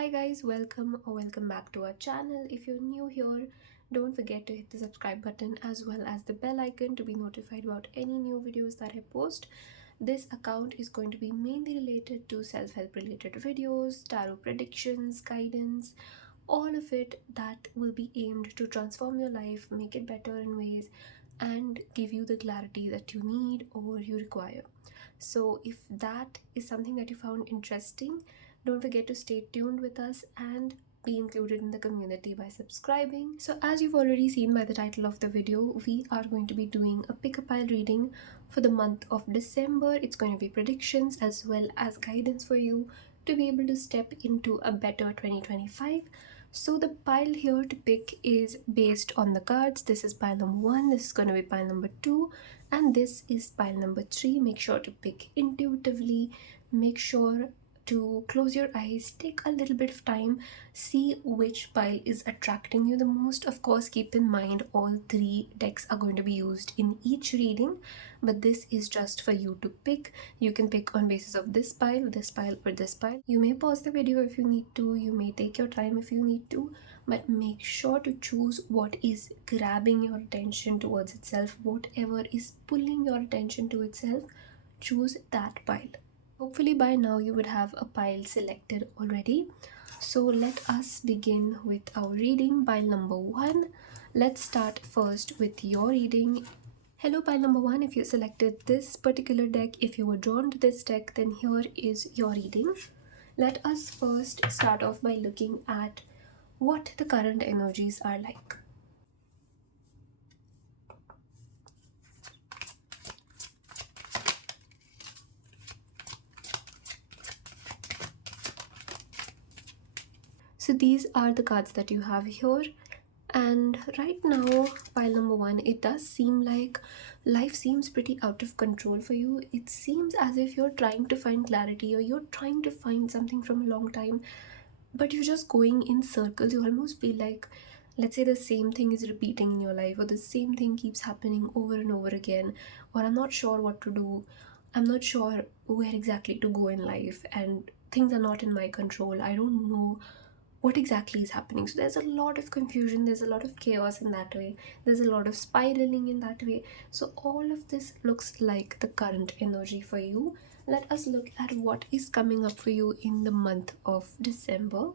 Hi guys, welcome back to our channel. If you're new here, don't forget to hit the subscribe button as well as the bell icon to be notified about any new videos that I post. This account is going to be mainly related to self-help related videos, tarot predictions, guidance, all of it that will be aimed to transform your life, make it better in ways, and give you the clarity that you need or you require. So if that is something that you found interesting, don't forget to stay tuned with us and be included in the community by subscribing. So as you've already seen by the title of the video, we are going to be doing a pick a pile reading for the month of December. It's going to be predictions as well as guidance for you to be able to step into a better 2025. So the pile here to pick is based on the cards. This is pile number 1, this is going to be pile number 2, and this is pile number 3. Make sure to pick intuitively. Make sure to close your eyes, take a little bit of time, see which pile is attracting you the most. Of course, keep in mind all three decks are going to be used in each reading, but this is just for you to pick. You can pick on basis of this pile, or this pile. You may pause the video if you need to, you may take your time if you need to, but make sure to choose what is grabbing your attention towards itself. Whatever is pulling your attention to itself, choose that pile. Hopefully by now you would have a pile selected already. So let us begin with our reading. Pile number 1. Let's start first with your reading. Hello pile number 1, if you selected this particular deck, if you were drawn to this deck, then here is your reading. Let us first start off by looking at what the current energies are like. So these are the cards that you have here. And right now, pile number 1, it does seem like life seems pretty out of control for you. It seems as if you're trying to find clarity or you're trying to find something from a long time, but you're just going in circles. You almost feel like, let's say, the same thing is repeating in your life, or the same thing keeps happening over and over again, or I'm not sure what to do. I'm not sure where exactly to go in life, and things are not in my control. I don't know what exactly is happening. So there's a lot of confusion, there's a lot of chaos in that way, there's a lot of spiraling in that way. So all of this looks like the current energy for you. Let us look at what is coming up for you in the month of December.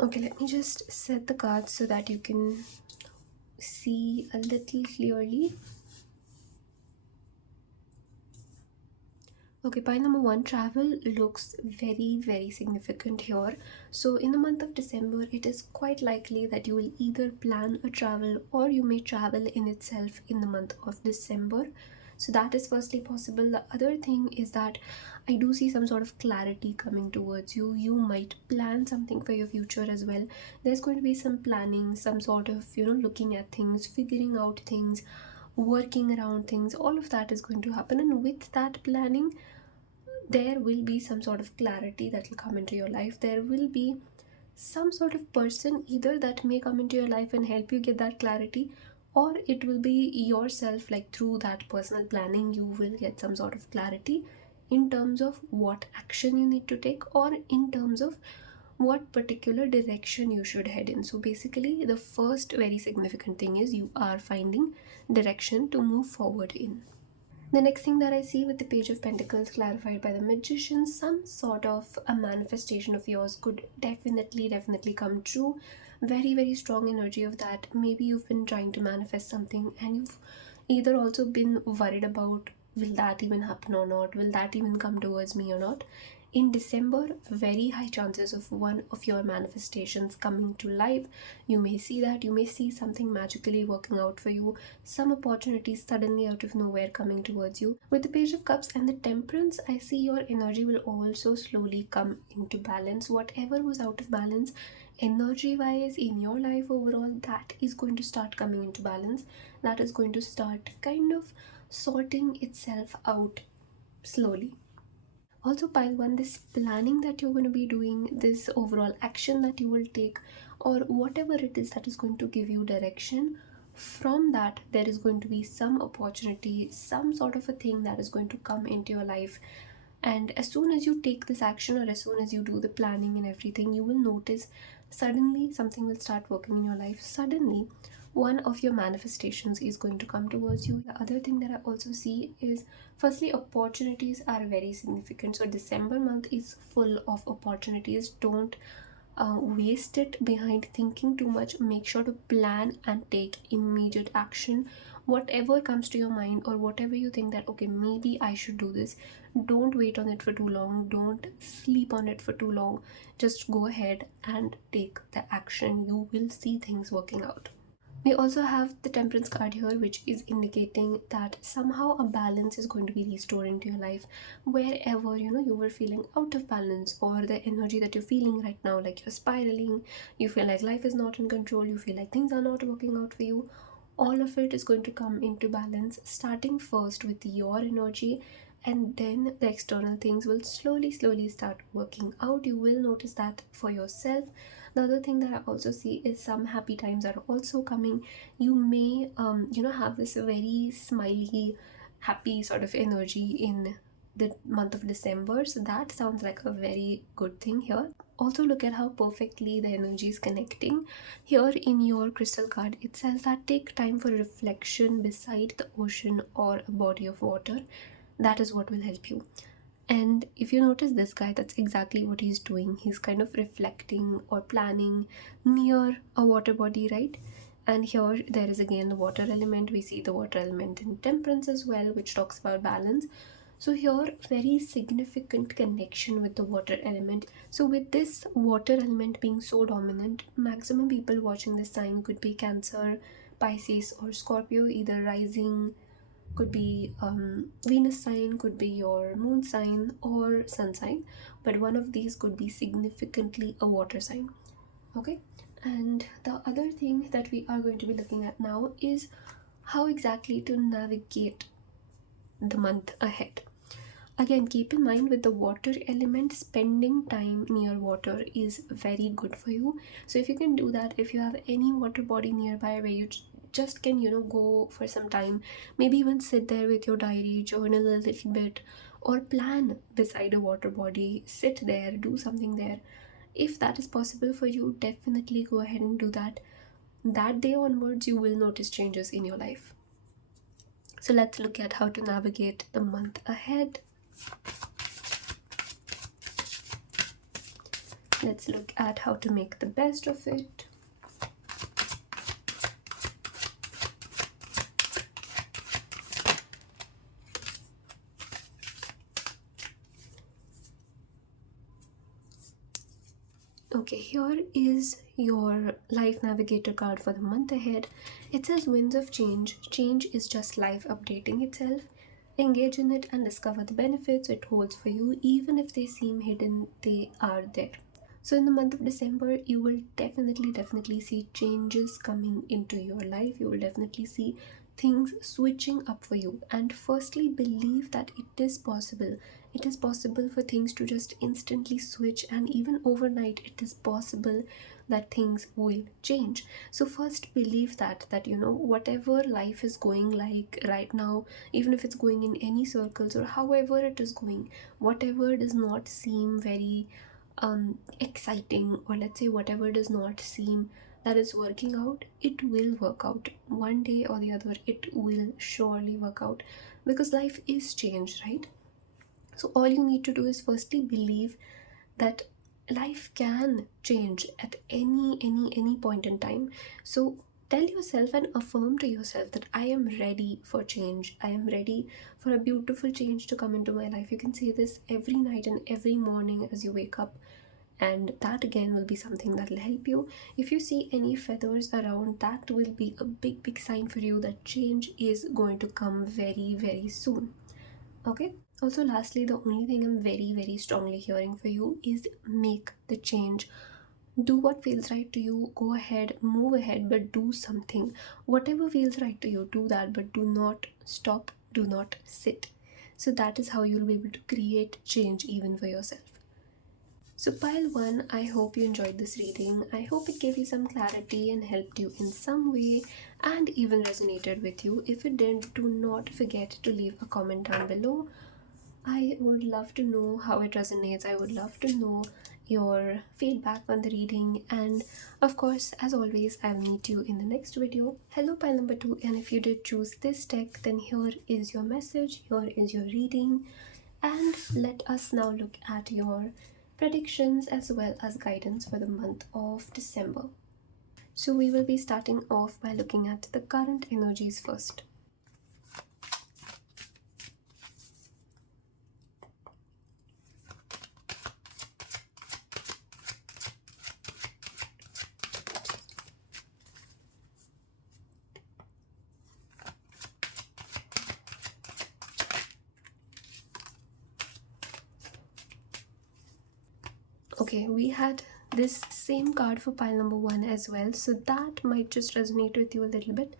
Okay, let me just set the cards so that you can see a little clearly. Okay, pile number 1, travel looks very significant here. So in the month of December, it is quite likely that you will either plan a travel or you may travel in itself in the month of December. So that is firstly possible. The other thing is that I do see some sort of clarity coming towards you. You might plan something for your future as well. There's going to be some planning, some sort of, looking at things, figuring out things, working around things. All of that is going to happen, and with that planning, there will be some sort of clarity that will come into your life. There will be some sort of person either that may come into your life and help you get that clarity, or it will be yourself. Like through that personal planning, you will get some sort of clarity in terms of what action you need to take, or in terms of what particular direction you should head in. So basically, the first very significant thing is you are finding direction to move forward in. The next thing that I see with the Page of Pentacles clarified by the Magician, some sort of a manifestation of yours could definitely come true. very, very strong energy of that. Maybe you've been trying to manifest something and you've either also been worried about, will that even happen or not, will that even come towards me or not. In December, very high chances of one of your manifestations coming to life. You may see that, you may see something magically working out for you, some opportunities suddenly out of nowhere coming towards you. With the Page of Cups and the Temperance, I see your energy will also slowly come into balance. Whatever was out of balance, energy wise in your life overall, that is going to start coming into balance. That is going to start kind of sorting itself out slowly. Also, pile one, this planning that you're going to be doing, this overall action that you will take, or whatever it is that is going to give you direction. From that, there is going to be some opportunity, some sort of a thing that is going to come into your life. And as soon as you take this action, or as soon as you do the planning and everything, you will notice suddenly something will start working in your life. Suddenly, one of your manifestations is going to come towards you. The other thing that I also see is, firstly, opportunities are very significant. So December month is full of opportunities. Don't waste it behind thinking too much. Make sure to plan and take immediate action. Whatever comes to your mind, or whatever you think that, okay, maybe I should do this, don't wait on it for too long, don't sleep on it for too long. Just go ahead and take the action. You will see things working out. We also have the Temperance card here, which is indicating that somehow a balance is going to be restored into your life. Wherever you were feeling out of balance, or the energy that you're feeling right now, like you're spiraling, you feel like life is not in control, you feel like things are not working out for you, all of it is going to come into balance, starting first with your energy, and then the external things will slowly start working out. You will notice that for yourself. The other thing that I also see is some happy times are also coming. You may have this very smiley, happy sort of energy in the month of December, so that sounds like a very good thing here. Also, look at how perfectly the energy is connecting. Here in your crystal card, it says that take time for reflection beside the ocean or a body of water. That is what will help you. And if you notice this guy, that's exactly what he's doing. He's kind of reflecting or planning near a water body, right? And here there is again the water element. We see the water element in Temperance as well, which talks about balance. So here, very significant connection with the water element. So with this water element being so dominant, maximum people watching this sign could be Cancer, Pisces, or Scorpio, either rising, could be Venus sign, could be your moon sign or sun sign, but one of these could be significantly a water sign. Okay, and the other thing that we are going to be looking at now is how exactly to navigate the month ahead. Again, keep in mind with the water element, spending time near water is very good for you. So if you can do that, if you have any water body nearby where you just can go for some time, maybe even sit there with your diary, journal a little bit, or plan beside a water body, sit there, do something there. If that is possible for you, definitely go ahead and do that. That day onwards, you will notice changes in your life. So let's look at how to navigate the month ahead. Let's look at how to make the best of it. Okay, here is your life navigator card for the month ahead. It says winds of change. Change is just life updating itself. Engage in it and discover the benefits it holds for you. Even if they seem hidden, they are there. So in the month of December, you will definitely see changes coming into your life. You will definitely see things switching up for you. And firstly, believe that it is possible. It is possible for things to just instantly switch, and even overnight it is possible that things will change. So first believe that whatever life is going like right now, even if it's going in any circles or however it is going, whatever does not seem very exciting, or let's say whatever does not seem that is working out, it will work out one day or the other. It will surely work out, because life is change, right? So all you need to do is firstly believe that life can change at any point in time. So tell yourself and affirm to yourself that I am ready for change. I am ready for a beautiful change to come into my life. You can say this every night and every morning as you wake up, and that again will be something that will help you. If you see any feathers around, that will be a big sign for you that change is going to come very soon. Okay. Also, lastly, the only thing I'm very strongly hearing for you is make the change. Do what feels right to you. Go ahead, move ahead, but do something. Whatever feels right to you, do that, but do not stop, do not sit. So, that is how you'll be able to create change even for yourself. So, pile one, I hope you enjoyed this reading. I hope it gave you some clarity and helped you in some way and even resonated with you. If it did, do not forget to leave a comment down below. I would love to know how it resonates. I would love to know your feedback on the reading. And of course, as always, I'll meet you in the next video. Hello, pile number two. And if you did choose this deck, then here is your message, here is your reading. And let us now look at your predictions as well as guidance for the month of December. So we will be starting off by looking at the current energies first. Okay, we had this same card for pile number one as well, so that might just resonate with you a little bit.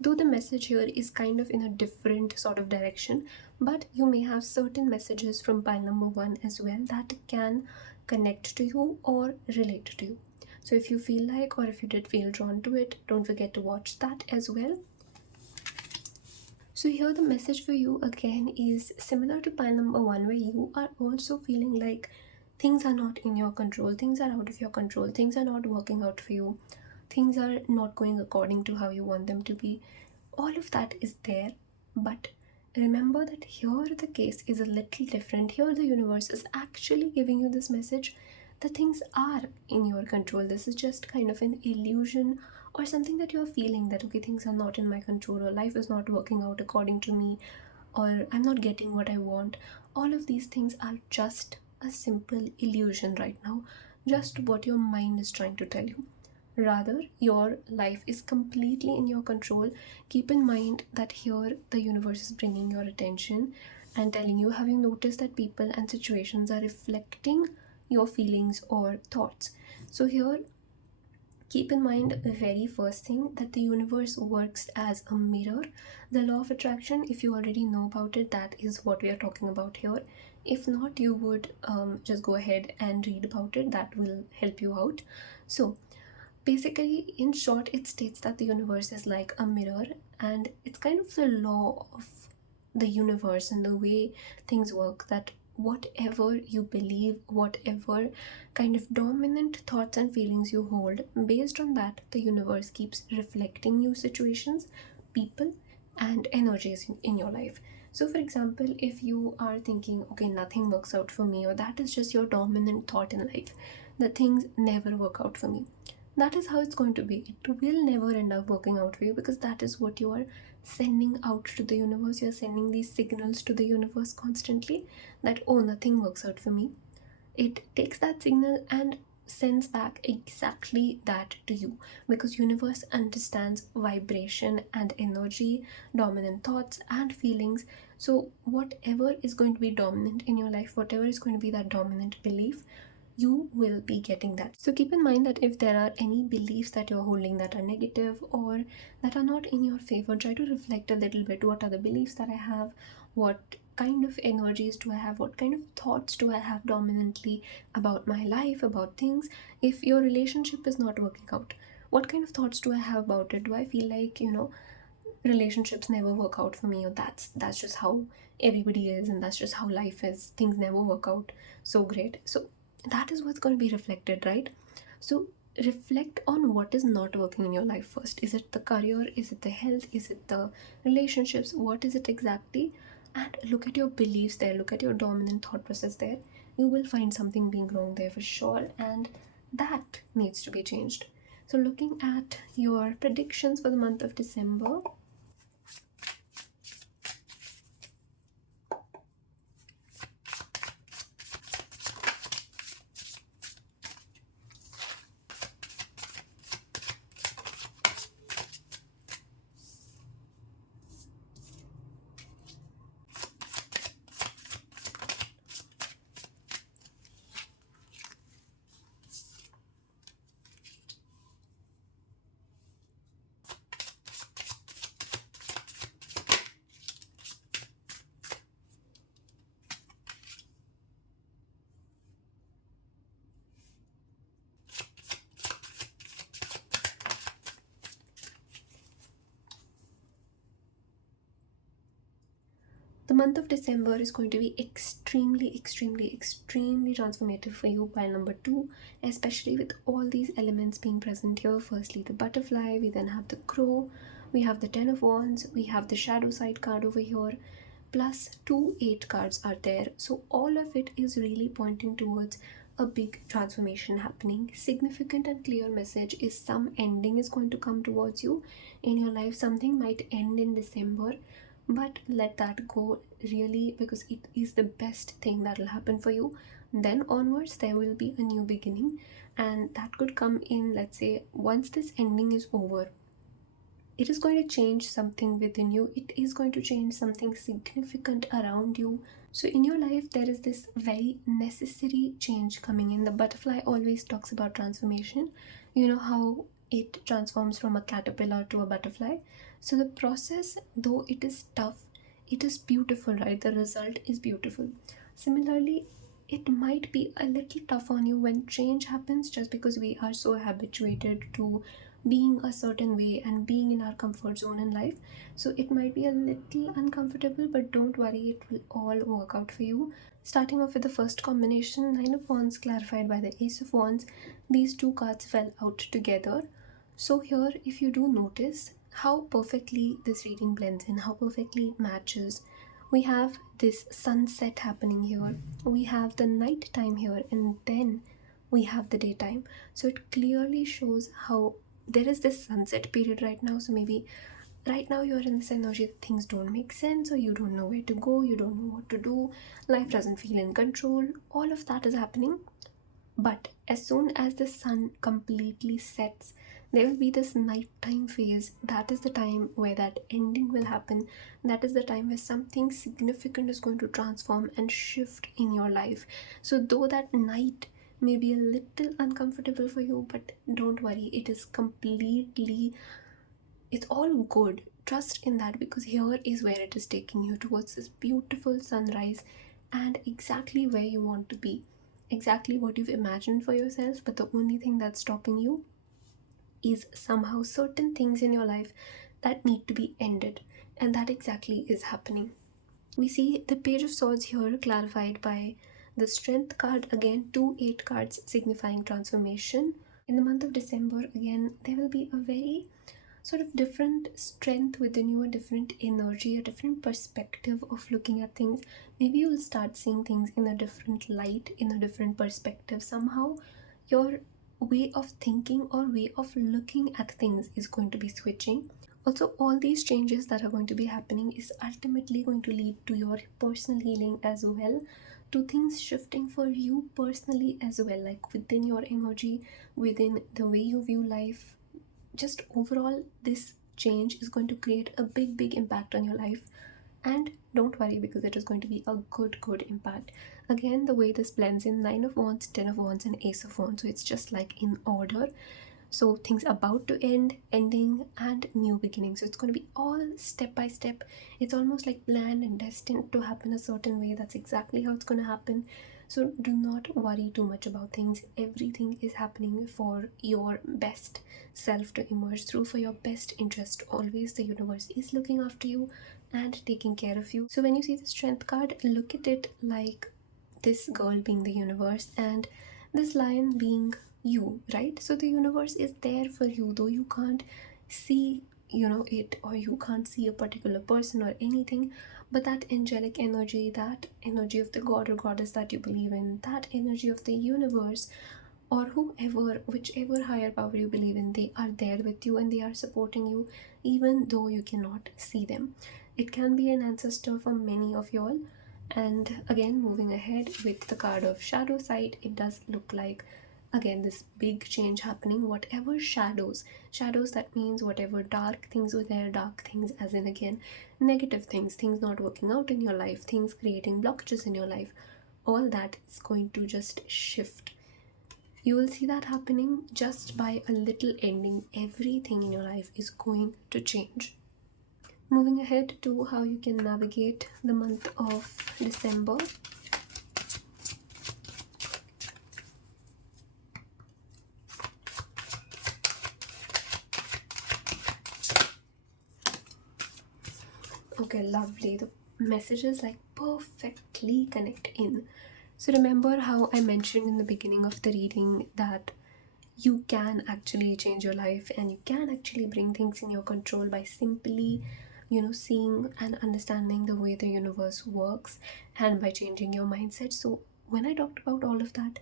Though the message here is kind of in a different sort of direction, but you may have certain messages from pile number one as well that can connect to you or relate to you. So if you feel like, or if you did feel drawn to it, don't forget to watch that as well. So here the message for you again is similar to pile number one, where you are also feeling like things are not in your control, things are out of your control, things are not working out for you, things are not going according to how you want them to be. All of that is there, but remember that here the case is a little different. Here the universe is actually giving you this message that things are in your control. This is just kind of an illusion or something that you're feeling that okay, things are not in my control, or life is not working out according to me, or I'm not getting what I want. All of these things are just a simple illusion right now, just what your mind is trying to tell you. Rather, your life is completely in your control. Keep in mind that here the universe is bringing your attention and telling you, have you noticed that people and situations are reflecting your feelings or thoughts? So, here keep in mind the very first thing that the universe works as a mirror. The law of attraction, if you already know about it, that is what we are talking about here. If not, you would just go ahead and read about it, that will help you out. So basically, in short, it states that the universe is like a mirror, and it's kind of the law of the universe and the way things work, that whatever you believe, whatever kind of dominant thoughts and feelings you hold, based on that, the universe keeps reflecting you situations, people, and energies in your life. So, for example, if you are thinking, okay, nothing works out for me, or that is just your dominant thought in life, that things never work out for me, that is how it's going to be. It will never end up working out for you because that is what you are sending out to the universe. You're sending these signals to the universe constantly that, oh, nothing works out for me. It takes that signal and sends back exactly that to you, because universe understands vibration and energy, dominant thoughts and feelings. So whatever is going to be dominant in your life, whatever is going to be that dominant belief, you will be getting that. So keep in mind that if there are any beliefs that you're holding that are negative or that are not in your favor, try to reflect a little bit. What are the beliefs that I have? What kind of energies do I have? What kind of thoughts do I have dominantly about my life, about things? If your relationship is not working out, what kind of thoughts do I have about it? Do I feel like, relationships never work out for me, or that's just how everybody is, and that's just how life is, things never work out so great? So that is what's going to be reflected, right? So reflect on what is not working in your life first. Is it the career? Is it the health? Is it the relationships? What is it exactly? And look at your beliefs there, look at your dominant thought process there, you will find something being wrong there for sure, and that needs to be changed. So looking at your predictions for the month of December, the month of December is going to be extremely, extremely, extremely transformative for you. Pile number two, especially with all these elements being present here. Firstly, the butterfly, we then have the crow, we have the Ten of Wands, we have the shadow side card over here, plus two 8 cards are there. So, all of it is really pointing towards a big transformation happening. Significant and clear message is some ending is going to come towards you in your life. Something might end in December, but let that go really, because it is the best thing that will happen for you. Then onwards there will be a new beginning, and that could come in, let's say, once this ending is over, it is going to change something within you, it is going to change something significant around you. So in your life there is this very necessary change coming in. The butterfly always talks about transformation. You know how it transforms from a caterpillar to a butterfly. So the process, though it is tough, it is beautiful, right? The result is beautiful. Similarly, it might be a little tough on you when change happens, just because we are so habituated to being a certain way and being in our comfort zone in life. So it might be a little uncomfortable, but don't worry, it will all work out for you. Starting off with the first combination, Nine of Wands clarified by the Ace of Wands, these two cards fell out together. So here, if you do notice how perfectly this reading blends in, how perfectly it matches, we have this sunset happening here, we have the night time here, and then we have the daytime. So it clearly shows how there is this sunset period right now. So maybe right now you're in this energy that things don't make sense, or you don't know where to go, you don't know what to do, life doesn't feel in control, all of that is happening. But as soon as the sun completely sets, there will be this nighttime phase. That is the time where that ending will happen. That is the time where something significant is going to transform and shift in your life. So, though that night may be a little uncomfortable for you, but don't worry, it is completely, it's all good. Trust in that, because here is where it is taking you towards this beautiful sunrise and exactly where you want to be, exactly what you've imagined for yourself. But the only thing that's stopping you is somehow certain things in your life that need to be ended, and that exactly is happening. We see the Page of Swords here clarified by the Strength card, again, two 8 cards signifying transformation. In the month of December, again, there will be a very sort of different strength within you, a different energy, a different perspective of looking at things. Maybe you'll start seeing things in a different light, in a different perspective. Somehow, your way of thinking or way of looking at things is going to be switching. Also, all these changes that are going to be happening is ultimately going to lead to your personal healing as well, to things shifting for you personally as well, like within your energy, within the way you view life. Just overall, this change is going to create a big impact on your life. And don't worry, because it is going to be a good impact. Again, the way this blends in, Nine of Wands, Ten of Wands, and Ace of Wands, so it's just like in order. So things about to end, ending, and new beginning. So it's going to be all step by step. It's almost like planned and destined to happen a certain way. That's exactly how it's going to happen. So do not worry too much about things. Everything is happening for your best self to emerge through, for your best interest. Always the universe is looking after you and taking care of you. So when you see the Strength card, look at it like this girl being the universe and this lion being you, right? So the universe is there for you, though you can't see, it, or you can't see a particular person or anything, But that angelic energy, that energy of the god or goddess that you believe in, that energy of the universe, or whoever, whichever higher power you believe in, they are there with you and they are supporting you even though you cannot see them. It can be an ancestor for many of y'all. And again, moving ahead with the card of shadow side, it does look like again this big change happening. Whatever shadows, that means whatever dark things were there, dark things as in again negative things, things not working out in your life, things creating blockages in your life, all that is going to just shift. You will see that happening just by a little ending. Everything in your life is going to change. Moving ahead to how you can navigate the month of December. Okay, lovely. The messages like perfectly connect in. So remember how I mentioned in the beginning of the reading that you can actually change your life and you can actually bring things in your control by simply, seeing and understanding the way the universe works and by changing your mindset. So when I talked about all of that,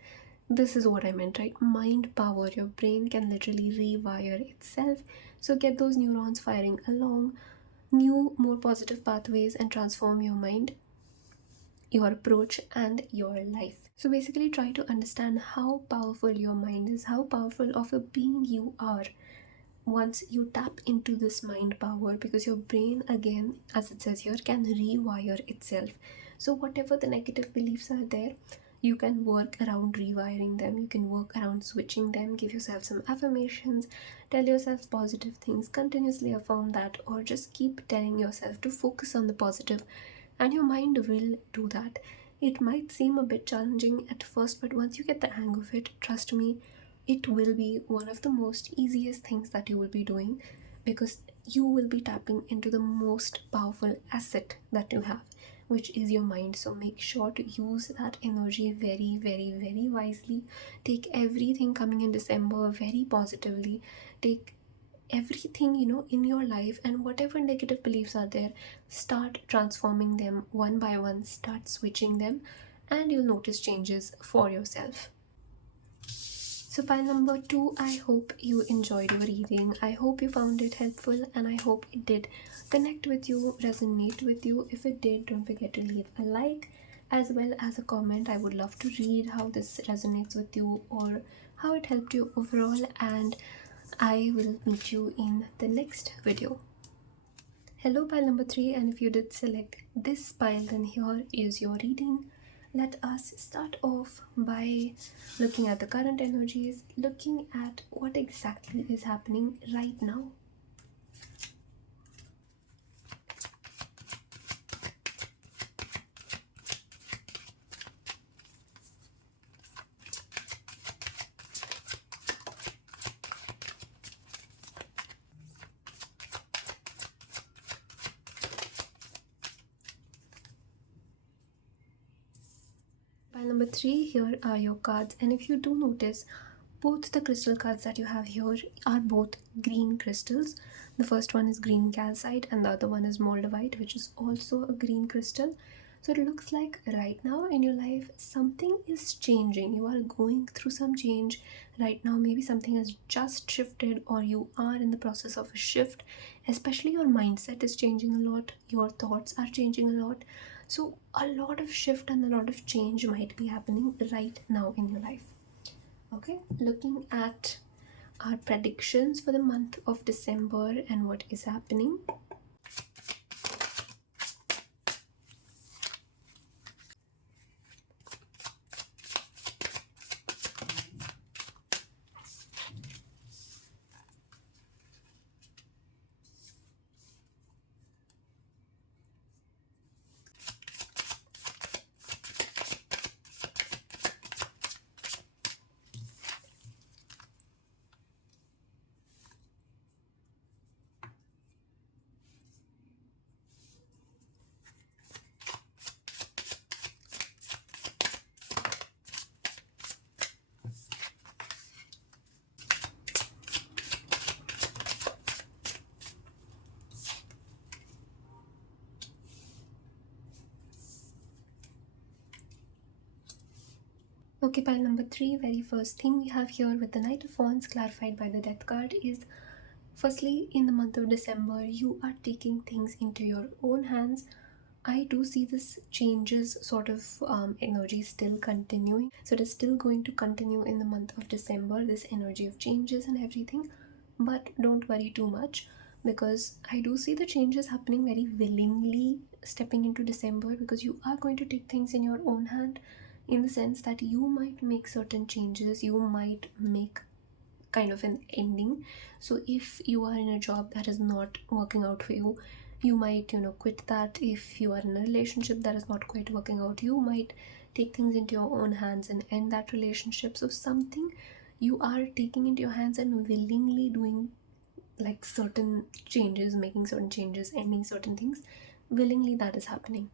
this is what I meant, right? Mind power. Your brain can literally rewire itself. So get those neurons firing along new, more positive pathways and transform your mind, your approach, and your life. So basically, try to understand how powerful your mind is, how powerful of a being you are once you tap into this mind power, because your brain, again, as it says here, can rewire itself. So whatever the negative beliefs are there, you can work around rewiring them, you can work around switching them, give yourself some affirmations, tell yourself positive things, continuously affirm that, or just keep telling yourself to focus on the positive, and your mind will do that. It might seem a bit challenging at first, but once you get the hang of it, trust me, it will be one of the most easiest things that you will be doing, because you will be tapping into the most powerful asset that you have, which is your mind. So make sure to use that energy very, very, very wisely. Take everything coming in December very positively. Take everything in your life, and whatever negative beliefs are there, start transforming them one by one, start switching them, and you'll notice changes for yourself. So pile number 2, I hope you enjoyed your reading. I hope you found it helpful and I hope it did connect with you, resonate with you. If it did, don't forget to leave a like as well as a comment. I would love to read how this resonates with you or how it helped you overall, and I will meet you in the next video. Hello pile number 3, and if you did select this pile, then here is your reading. Let us start off by looking at the current energies, looking at what exactly is happening right now. Pile number 3, here are your cards, and if you do notice, both the crystal cards that you have here are both green crystals. The first one is green calcite and the other one is moldavite, which is also a green crystal. So it looks like right now in your life something is changing. You are going through some change right now. Maybe something has just shifted or you are in the process of a shift. Especially your mindset is changing a lot, your thoughts are changing a lot. So a lot of shift and a lot of change might be happening right now in your life. Okay, looking at our predictions for the month of December and what is happening. Okay, pile number three, very first thing we have here with the Knight of Wands clarified by the Death card is firstly, in the month of December, you are taking things into your own hands. I do see this changes sort of energy still continuing. So it is still going to continue in the month of December, this energy of changes and everything. But don't worry too much because I do see the changes happening very willingly stepping into December, because you are going to take things in your own hand, in the sense that you might make certain changes, you might make kind of an ending. So if you are in a job that is not working out for you, you might quit that. If you are in a relationship that is not quite working out, you might take things into your own hands and end that relationship. So something you are taking into your hands and willingly doing, like certain changes, making certain changes, ending certain things willingly, that is happening.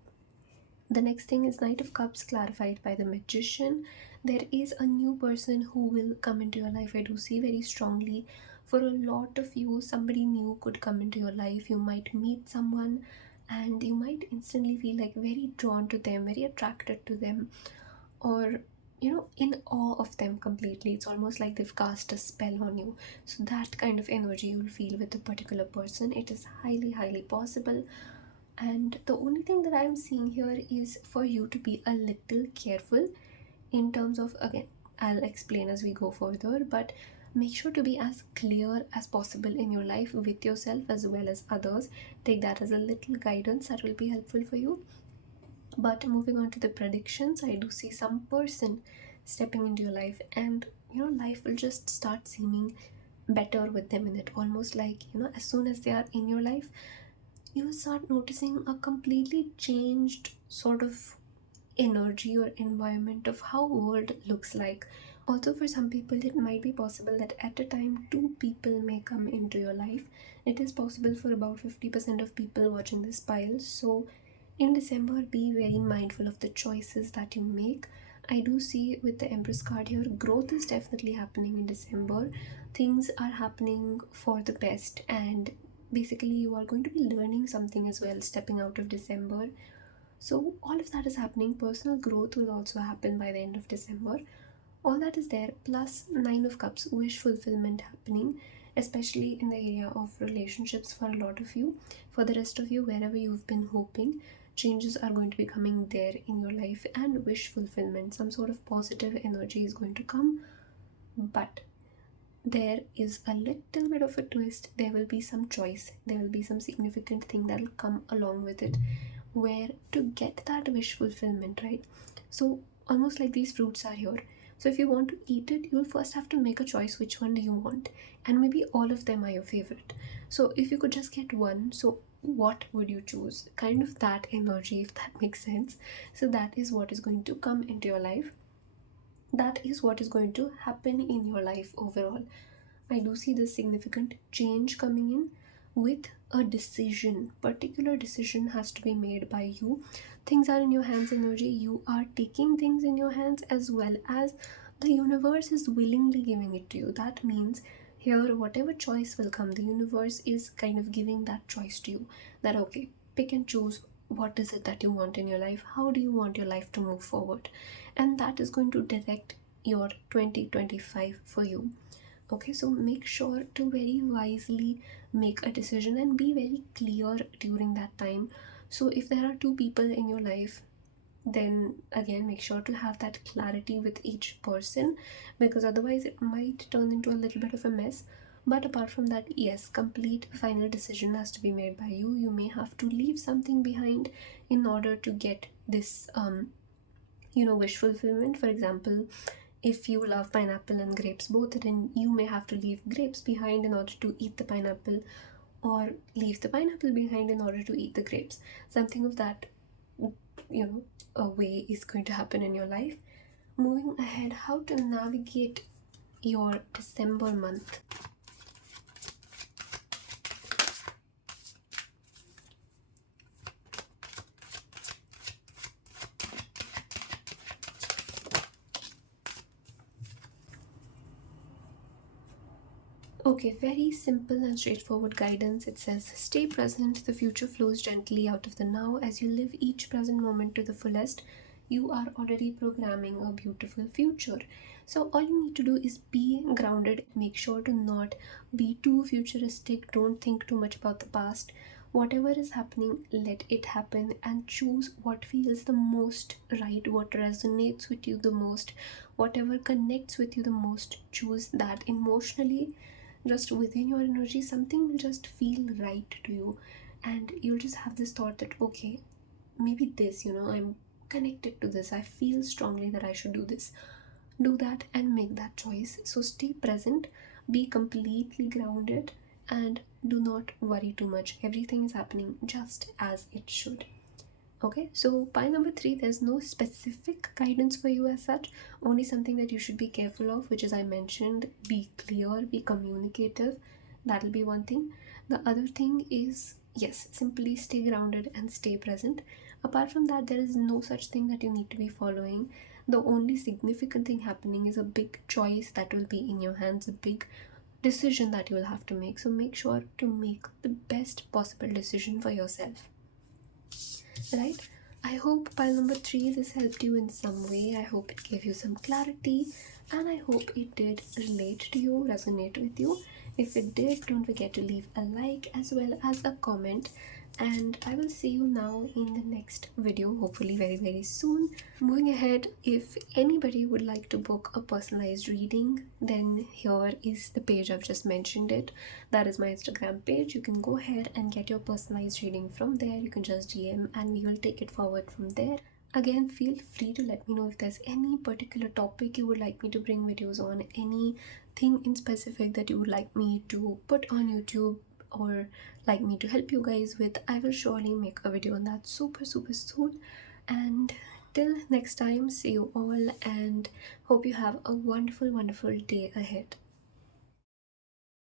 The next thing is Knight of Cups clarified by the Magician. There is a new person who will come into your life. I do see very strongly. For a lot of you, somebody new could come into your life. You might meet someone and you might instantly feel like very drawn to them, very attracted to them, or in awe of them completely. It's almost like they've cast a spell on you. So that kind of energy you'll feel with a particular person. It is highly, highly possible. And the only thing that I'm seeing here is for you to be a little careful in terms of, again, I'll explain as we go further, but make sure to be as clear as possible in your life with yourself as well as others. Take that as a little guidance that will be helpful for you. But moving on to the predictions, I do see some person stepping into your life, and life will just start seeming better with them in it. Almost like, as soon as they are in your life, you start noticing a completely changed sort of energy or environment of how world looks like. Also, for some people, it might be possible that at a time two people may come into your life. It is possible for about 50% of people watching this pile. So in December, be very mindful of the choices that you make. I do see with the Empress card here, growth is definitely happening in December. Things are happening for the best, and basically you are going to be learning something as well stepping out of December. So all of that is happening. Personal growth will also happen by the end of December. All that is there, plus Nine of Cups, wish fulfillment happening, especially in the area of relationships for a lot of you. For the rest of you, wherever you've been hoping, changes are going to be coming there in your life, and wish fulfillment, some sort of positive energy is going to come. But there is a little bit of a twist. There will be some choice, there will be some significant thing that will come along with it, where to get that wish fulfillment, right? So almost like these fruits are here. So if you want to eat it, you'll first have to make a choice, which one do you want, and maybe all of them are your favorite. So if you could just get one, so what would you choose? Kind of that energy, if that makes sense. So that is what is going to come into your life. That is what is going to happen in your life overall. I do see this significant change coming in with a decision. Particular decision has to be made by you. Things are in your hands energy. You are taking things in your hands, as well as the universe is willingly giving it to you. That means here, whatever choice will come, the universe is kind of giving that choice to you. That okay, pick and choose what is it that you want in your life. How do you want your life to move forward? And that is going to direct your 2025 for you. Okay, so make sure to very wisely make a decision and be very clear during that time. So if there are two people in your life, then again make sure to have that clarity with each person, because otherwise it might turn into a little bit of a mess. But apart from that, yes, complete final decision has to be made by you. You may have to leave something behind in order to get this wish fulfillment. For example, if you love pineapple and grapes both, then you may have to leave grapes behind in order to eat the pineapple, or leave the pineapple behind in order to eat the grapes. Something of that, a way is going to happen in your life. Moving ahead, how to navigate your December month. Okay, very simple and straightforward guidance. It says, stay present. The future flows gently out of the now as you live each present moment to the fullest. you are already programming a beautiful future. So all you need to do is be grounded. Make sure to not be too futuristic. Don't think too much about the past. Whatever is happening, let it happen, and choose what feels the most right, what resonates with you the most, whatever connects with you the most. Choose that emotionally. Just within your energy, something will just feel right to you, and you'll just have this thought that, okay, maybe this, I'm connected to this, I feel strongly that I should do this. Do that and make that choice. So stay present, be completely grounded, and do not worry too much. Everything is happening just as it should. Okay, so pie number three, there's no specific guidance for you as such, only something that you should be careful of, which is I mentioned, be clear, be communicative. That'll be one thing. The other thing is, yes, simply stay grounded and stay present. Apart from that, there is no such thing that you need to be following. The only significant thing happening is a big choice that will be in your hands, a big decision that you will have to make. So make sure to make the best possible decision for yourself, right? I hope pile number three, this helped you in some way. I hope it gave you some clarity, and I hope it did relate to you, resonate with you. If it did, don't forget to leave a like as well as a comment, and I will see you now in the next video, hopefully very very soon. Moving ahead, if anybody would like to book a personalized reading, then here is the page. I've just mentioned it. That is my Instagram page. You can go ahead and get your personalized reading from there. You can just DM and we will take it forward from there. Again, feel free to let me know if there's any particular topic you would like me to bring videos on, anything in specific that you would like me to put on YouTube or like me to help you guys with. I will surely make a video on that super super soon. And till next time, see you all and hope you have a wonderful wonderful day ahead.